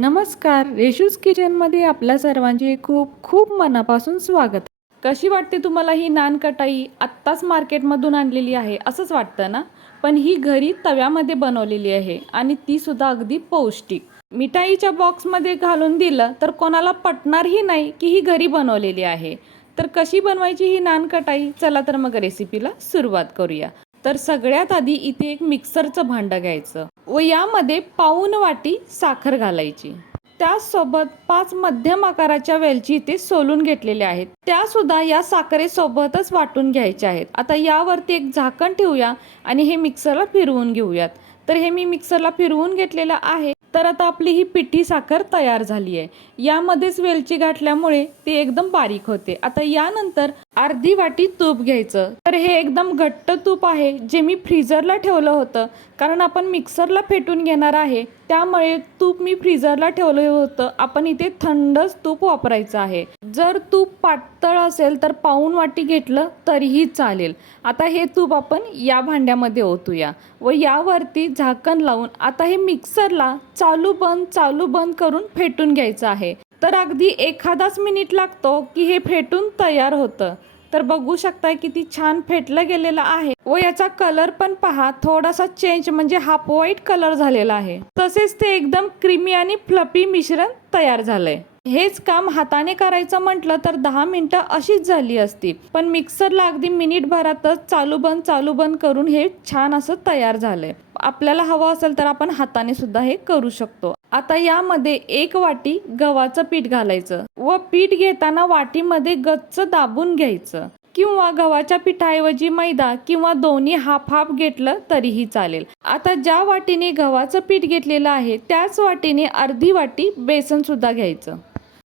नमस्कार रेशूज किचनमध्ये आपल्या सर्वांचे खूप खूप मनापासून स्वागत. कशी वाटते तुम्हाला ही नानकटाई आत्ताच मार्केटमधून आणलेली आहे असंच वाटतं ना? पण ही घरी तव्यामध्ये बनवलेली आहे आणि ती सुद्धा अगदी पौष्टिक. मिठाईच्या बॉक्समध्ये घालून दिलं तर कोणाला पटणारही नाही की ही घरी बनवलेली आहे. तर कशी बनवायची ही नानकटाई? चला तर मग रेसिपीला सुरुवात करूया. तर सगळ्यात आधी इथे एक मिक्सरचं भांडं घ्यायचं व यामध्ये पाऊन वाटी साखर घालायची. त्यासोबत पाच मध्यम आकाराच्या वेलची इथे सोलून घेतलेल्या आहेत. त्या सुद्धा या साखरेसोबतच वाटून घ्यायच्या आहेत. आता यावरती एक झाकण ठेवूया आणि हे मिक्सरला फिरवून घेऊयात. तर हे मी मिक्सरला फिरवून घेतलेलं आहे. तर आता आपली ही पिठी साखर तयार झाली आहे. यामध्येच वेलची गाठल्यामुळे ती एकदम बारीक होते. आता यानंतर अर्धी वाटी तूप घ्यायचं. तर हे एकदम घट्ट तूप आहे जे मी फ्रीजरला ठेवलं होतं. कारण आपण मिक्सरला फेटून घेणार आहे त्यामुळे तूप मी फ्रीजरला ठेवलं होतं. आपण इथे थंडच तूप वापरायचं आहे. जर तूप पातळ असेल तर पाऊन वाटी घेतलं तरीही चालेल. आता हे तूप आपण या भांड्यामध्ये ओतूया व यावरती झाकण लावून आता हे मिक्सरला चालू बंद चालू बंद करून फेटून घ्यायचं आहे. तर अगदी एखादाच मिनिट लागतो की हे फेटून तयार होतं. तर बघू शकताय किती छान फेटलं गेलेलं आहे. व याचा कलर पण पहा थोडासा चेंज म्हणजे हाफ व्हाईट कलर झालेला आहे. तसेच ते एकदम क्रीमी आणि फ्लपी मिश्रण तयार झालंय. हेच काम हाताने करायचं म्हटलं तर दहा मिनिटं अशीच झाली असती. पण मिक्सरला अगदी मिनिट भरातच चालू बंद चालू बंद करून हे छान असं तयार झालंय. आपल्याला हवं असेल तर आपण हाताने सुद्धा हे करू शकतो. आता यामध्ये एक वाटी गव्हाचं पीठ घालायचं व पीठ घेताना वाटीमध्ये गच्च दाबून घ्यायचं. किंवा गव्हाच्या पिठाऐवजी मैदा किंवा दोन्ही हाफ हाफ घेतलं तरीही चालेल. आता ज्या वाटीने गव्हाचं पीठ घेतलेलं आहे त्याच वाटीने अर्धी वाटी बेसन सुद्धा घ्यायचं.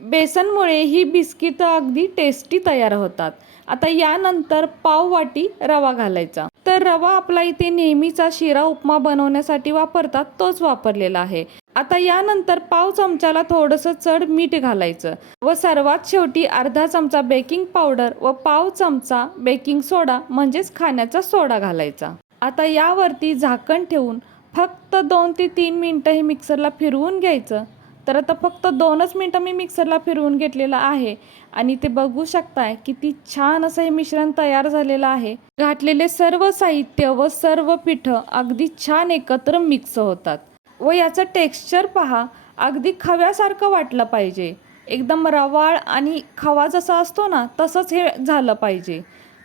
बेसनमुळे ही बिस्किटं अगदी टेस्टी तयार होतात. आता यानंतर पाव वाटी रवा घालायचा. तर रवा आपला इथे नेहमीचा शिरा उपमा बनवण्यासाठी वापरतात तोच वापरलेला आहे. आता यानंतर पाव चमच्याला थोडंसं चढ मीठ घालायचं व सर्वात शेवटी अर्धा चमचा बेकिंग पावडर व पाव चमचा बेकिंग सोडा म्हणजेच खाण्याचा सोडा घालायचा. आता यावरती झाकण ठेवून फक्त दोन ते तीन मिनटं हे मिक्सरला फिरवून घ्यायचं. तर आता फक्त दोनच मिनटं मी मिक्सरला फिरवून घेतलेलं आहे. आणि ते बघू शकताय किती छान असं हे मिश्रण तयार झालेलं आहे. घातलेले सर्व साहित्य व सर्व पिठं अगदी छान एकत्र मिक्स होतात. व याचं टेक्स्चर पहा अगदी खव्यासारखं वाटलं पाहिजे. एकदम रवाळ आणि खवा जसा असतो ना तसंच हे झालं पाहिजे.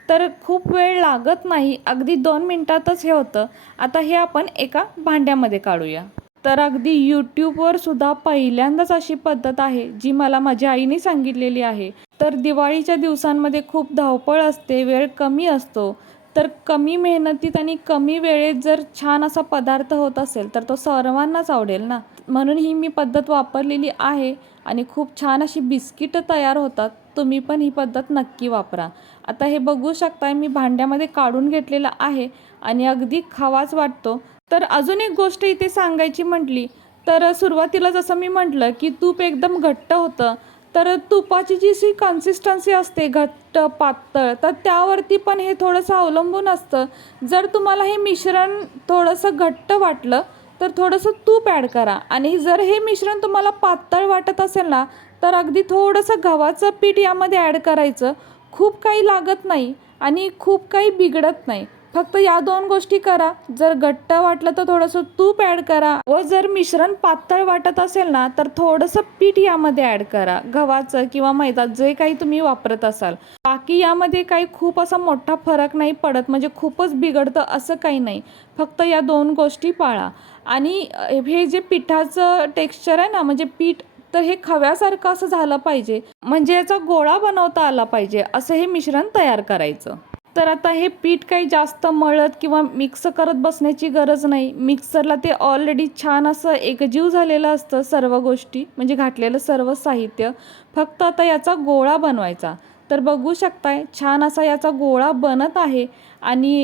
तर खूप वेळ लागत नाही अगदी दोन मिनटातच हे होतं. आता हे आपण एका भांड्यामध्ये काढूया. तर अगदी यूट्यूबवर सुद्धा पहिल्यांदाच अशी पद्धत आहे जी मला माझ्या आईने सांगितलेली आहे. तर दिवाळीच्या दिवसांमध्ये खूप धावपळ असते वेळ कमी असतो. तर कमी मेहनतीत आणि कमी वेळेत जर छान असा पदार्थ होत असेल तर तो सर्वांनाच आवडेल ना? म्हणून ही मी पद्धत वापरलेली आहे आणि खूप छान अशी बिस्किटं तयार होतात. तुम्ही पण ही पद्धत नक्की वापरा. आता हे बघू शकताय मी भांड्यामध्ये काढून घेतलेलं आहे आणि अगदी खावाच वाटतो. तर अजून एक गोष्ट इथे सांगायची म्हटली तर सुरुवातीला जसं मी म्हटलं की तूप एकदम घट्ट होतं. तर तुपाची जी सी कन्सिस्टन्सी असते घट्ट पातळ तर त्यावरती पण हे थोडंसं अवलंबून असतं. जर तुम्हाला हे मिश्रण थोडंसं घट्ट वाटलं तर थोडंसं तूप ॲड करा. आणि जर हे मिश्रण तुम्हाला पातळ वाटत असेल ना तर अगदी थोडंसं गव्हाचं पीठ यामध्ये ॲड करायचं. खूप काही लागत नाही आणि खूप काही बिघडत नाही. फक्त या दोन गोष्टी करा. जर घट्ट वाटलं तर थोडंसं तूप ॲड करा. व जर मिश्रण पातळ वाटत असेल ना तर थोडंसं पीठ यामध्ये ॲड करा. गव्हाचं किंवा मैदा जे काही तुम्ही वापरत असाल. बाकी यामध्ये काही खूप असा मोठा फरक नाही पडत. म्हणजे खूपच बिघडतं असं काही नाही. फक्त या दोन गोष्टी पाळा. आणि हे जे पिठाचं टेक्स्चर आहे ना म्हणजे पीठ तर हे खव्यासारखं असं झालं पाहिजे. म्हणजे याचा गोळा बनवता आला पाहिजे असं हे मिश्रण तयार करायचं. तर आता हे पीठ काही जास्त मळत किंवा मिक्स करत बसण्याची गरज नाही. मिक्सरला ते ऑलरेडी छान असं एकजीव झालेलं असतं सर्व गोष्टी म्हणजे घातलेलं सर्व साहित्य. फक्त आता याचा गोळा बनवायचा. तर बघू शकताय छान असा याचा गोळा बनत आहे आणि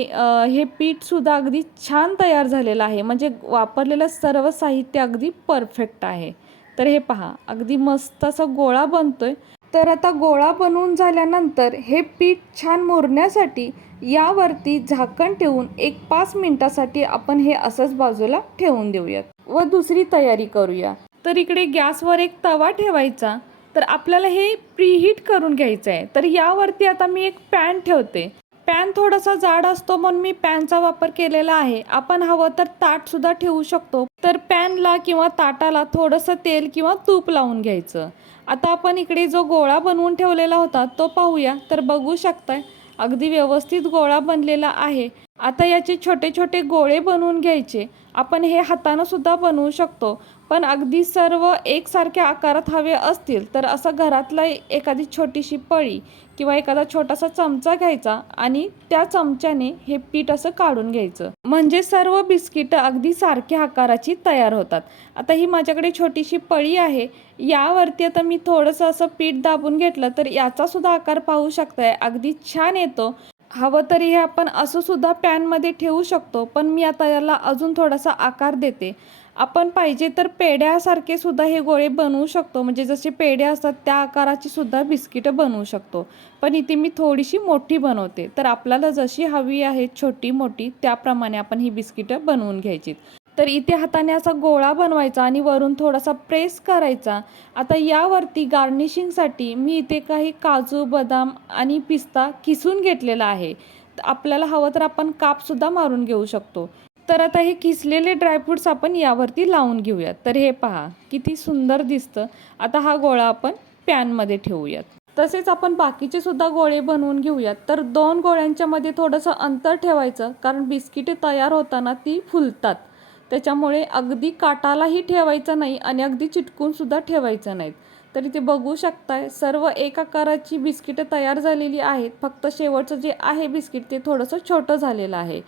हे पीठसुद्धा अगदी छान तयार झालेलं आहे. म्हणजे वापरलेलं सर्व साहित्य अगदी परफेक्ट आहे. तर हे पहा अगदी मस्त असा गोळा बनतोय. तर आता गोळा बनवून झाल्यानंतर हे पीठ छान मुरण्यासाठी यावरती झाकण ठेवून एक पाच मिनिटासाठी आपण हे असंच बाजूला ठेवून देऊयात. व दुसरी तयारी करूया. तर इकडे गॅसवर एक तवा ठेवायचा. तर आपल्याला हे प्रीहीट करून घ्यायचं आहे तर यावरती आता मी एक पॅन ठेवते. पॅन थोडासा जाड असतो म्हणून मी पॅनचा वापर केलेला आहे. आपण हवं तर ताट सुद्धा ठेवू शकतो. तर पॅनला किंवा ताटाला थोडंसं तेल किंवा तूप लावून घ्यायचं. आता आपण इकडे जो गोळा बनवून ठेवलेला होता तो पाहूया. तर बघू शकताय अगदी व्यवस्थित गोळा बनलेला आहे. आता याचे छोटे छोटे गोळे बनवून घ्यायचे. आपण हे हातानं सुद्धा बनवू शकतो. पण अगदी सर्व एकसारख्या आकारात हवे असतील तर असं घरातला एखादी छोटीशी पळी किंवा एखादा छोटासा चमचा घ्यायचा आणि त्या चमच्याने हे पीठ असं काढून घ्यायचं. म्हणजे सर्व बिस्किटं अगदी सारख्या आकाराची तयार होतात. आता ही माझ्याकडे छोटीशी पळी आहे. यावरती आता मी थोडंसं असं पीठ दाबून घेतलं तर याचा सुद्धा आकार पाहू शकताय. अगदी छान येतो. हवं तरी हे आपण असं सुद्धा पॅनमध्ये ठेवू शकतो पण मी आता याला अजून थोडासा आकार देते. आपण पाहिजे तर पेड्यासारखे सुद्धा हे गोळे बनवू शकतो. म्हणजे जसे पेढे असतात त्या आकाराची सुद्धा बिस्किटं बनवू शकतो. पण इथे मी थोडीशी मोठी बनवते. तर आपल्याला जशी हवी आहे छोटी मोठी त्याप्रमाणे आपण ही बिस्किटं बनवून घ्यायची. तर इथे हाताने असा गोळा बनवायचा आणि वरून थोडासा प्रेस करायचा. आता यावरती गार्निशिंगसाठी मी इथे काही काजू बदाम आणि पिस्ता किसून घेतलेला आहे. आपल्याला हवं तर आपण कापसुद्धा मारून घेऊ शकतो. तर आता हे किसलेले ड्रायफ्रूट्स आपण यावरती लावून घेऊयात. तर हे पहा किती सुंदर दिसतं. आता हा गोळा आपण पॅनमध्ये ठेवूयात. तसेच आपण बाकीचे सुद्धा गोळे बनवून घेऊयात. तर दोन गोळ्यांच्या मध्ये थोडंसं अंतर ठेवायचं कारण बिस्किटे तयार होताना ती फुलतात. त्याच्यामुळे अगदी काटालाही ठेवायचं नाही आणि अगदी चिटकून सुद्धा ठेवायचं नाहीत. तर इथे बघू शकताय सर्व एक आकाराची बिस्किटं तयार झालेली आहेत. फक्त शेवटचं जे आहे बिस्किट ते थोडंसं छोटं झालेलं आहे.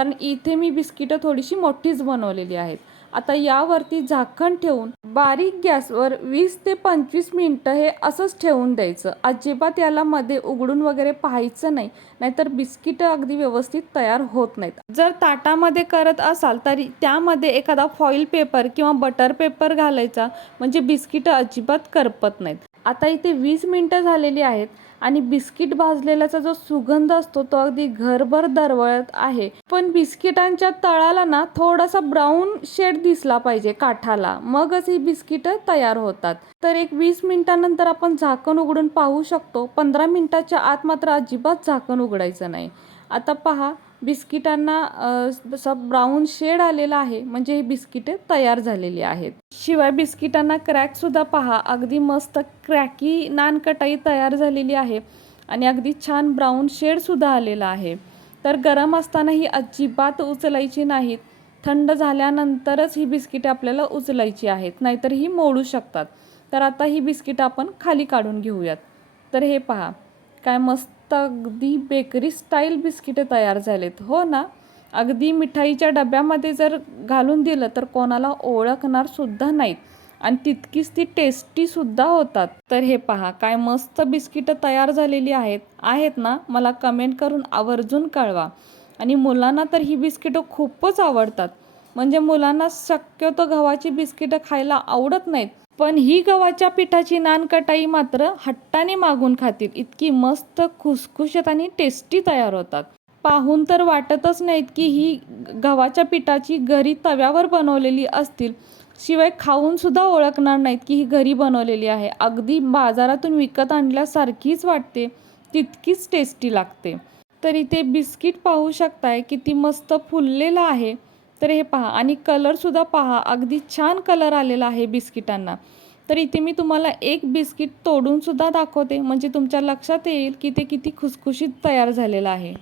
कारण इथे मी बिस्किटं थोडीशी मोठीच बनवलेली आहेत. आता यावरती झाकण ठेवून बारीक गॅसवर वीस ते पंचवीस मिनटं हे असंच ठेवून द्यायचं. अजिबात याला मध्ये उघडून वगैरे पाहायचं नाही नाहीतर बिस्किटं अगदी व्यवस्थित तयार होत नाहीत. जर ताटामध्ये करत असाल तरी त्यामध्ये एखादा फॉईल पेपर किंवा बटर पेपर घालायचा म्हणजे बिस्किटं अजिबात करपत नाहीत. आता इथे वीस मिनटं झालेली आहेत आणि बिस्किट भाजलेल्याचा जो सुगंध असतो तो अगदी घरभर दरवळत आहे. पण बिस्किटांच्या तळाला ना थोडासा ब्राऊन शेड दिसला पाहिजे काठाला. मगच ही बिस्किट तयार होतात. तर एक वीस मिनिटानंतर आपण झाकण उघडून पाहू शकतो. पंधरा मिनिटाच्या आत मात्र अजिबात झाकण उघडायचं नाही. आता पहा बिस्किटांना असा ब्राऊन शेड आलेला आहे. म्हणजे ही बिस्किटे तयार झालेली आहेत. शिवाय बिस्किटांना क्रॅकसुद्धा पहा. अगदी मस्त क्रॅकी नानकटाई तयार झालेली आहे. आणि अगदी छान ब्राऊन शेडसुद्धा आलेला आहे. तर गरम असताना ही अजिबात उचलायची नाहीत. थंड झाल्यानंतरच ही बिस्किटे आपल्याला उचलायची आहेत. नाहीतर ही मोडू शकतात. तर आता ही बिस्किटं आपण खाली काढून घेऊयात. तर हे पहा. काय मस्त अगदी बेकरी स्टाईल बिस्किटे तयार झालेत. हो ना? अगदी मिठाईच्या डब्यामध्ये जर घालून दिलं तर कोणाला ओळखणार सुद्धा नाहीत. आणि तितकीच ती टेस्टीसुद्धा होतात. तर हे पहा काय मस्त बिस्किटं तयार झालेली आहेत. आहेत ना? मला कमेंट करून आवर्जून कळवा. आणि मुलांना तर ही बिस्किटं खूपच आवडतात. म्हणजे मुलांना शक्यतो गव्हाची बिस्किटं खायला आवडत नाहीत. पण ही गव्हाच्या पिठाची नानकटाई मात्र हट्टाने मागून खातील. इतकी मस्त खुसखुशीत आणि टेस्टी तयार होतात. पाहून तर वाटतच नाहीत की ही गव्हाच्या पिठाची घरी तव्यावर बनवलेली असतील. शिवाय खाऊन सुद्धा ओळखणार नाहीत की ही घरी बनवलेली आहे. अगदी बाजारातून विकत आणल्यासारखीच वाटते. तितकीच टेस्टी लागते. तर इथे बिस्किट पाहू शकताय किती मस्त फुललेलं आहे. तर हे पहा आणि कलरसुद्धा पहा अगदी छान कलर आलेला आहे बिस्किटांना. तर इथे मी तुम्हाला एक बिस्किट तोडूनसुद्धा दाखवते. म्हणजे तुमच्या लक्षात येईल की ते किती खुसखुशीत तयार झालेलं आहे.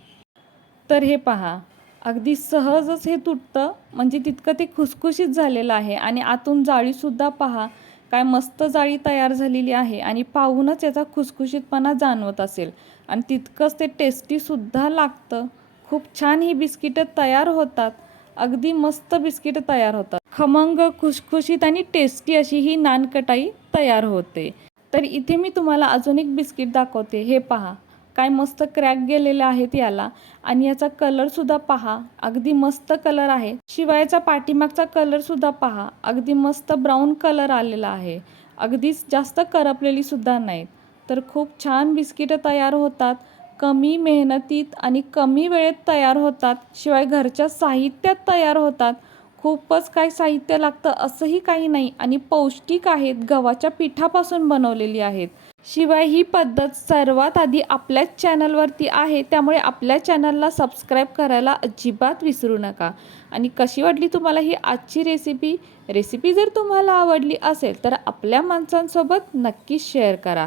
तर हे पहा अगदी सहजच हे तुटतं. म्हणजे तितकं ते खुसखुशीत झालेलं आहे. आणि आतून जाळीसुद्धा पहा काय मस्त जाळी तयार झालेली आहे. आणि पाहूनच याचा खुसखुशीतपणा जाणवत असेल. आणि तितकंच ते टेस्टीसुद्धा लागतं. खूप छान ही बिस्किटं तयार होतात. अगदी मस्त बिस्किटं तयार होतात. खमंग खुशखुशीत आणि टेस्टी अशी ही नानकटाई तयार होते. तर इथे मी तुम्हाला अजून एक बिस्किट दाखवते. हे पहा. काय मस्त क्रॅक गेलेले आहेत याला. आणि याचा कलरसुद्धा पहा. अगदी मस्त कलर आहे. शिवायचा पाठीमागचा कलरसुद्धा पहा. अगदी मस्त ब्राऊन कलर आलेला आहे. अगदीच जास्त करपलेली सुद्धा नाहीत. तर खूप छान बिस्किटं तयार होतात. कमी मेहनतीत आणि कमी वेळेत तयार होतात शिवाय घरच्या साहित्यात तयार होतात. खूपच काय साहित्य लागतं असंही काही नाही आणि पौष्टिक आहेत गव्हाच्या पिठापासून बनवलेली आहेत. शिवाय ही पद्धत सर्वात आधी आपल्याच चॅनलवरती आहे त्यामुळे आपल्या चॅनलला सबस्क्राईब करायला अजिबात विसरू नका. आणि कशी वाटली तुम्हाला ही आजची रेसिपी? रेसिपी जर तुम्हाला आवडली असेल तर आपल्या माणसांसोबत नक्कीच शेअर करा.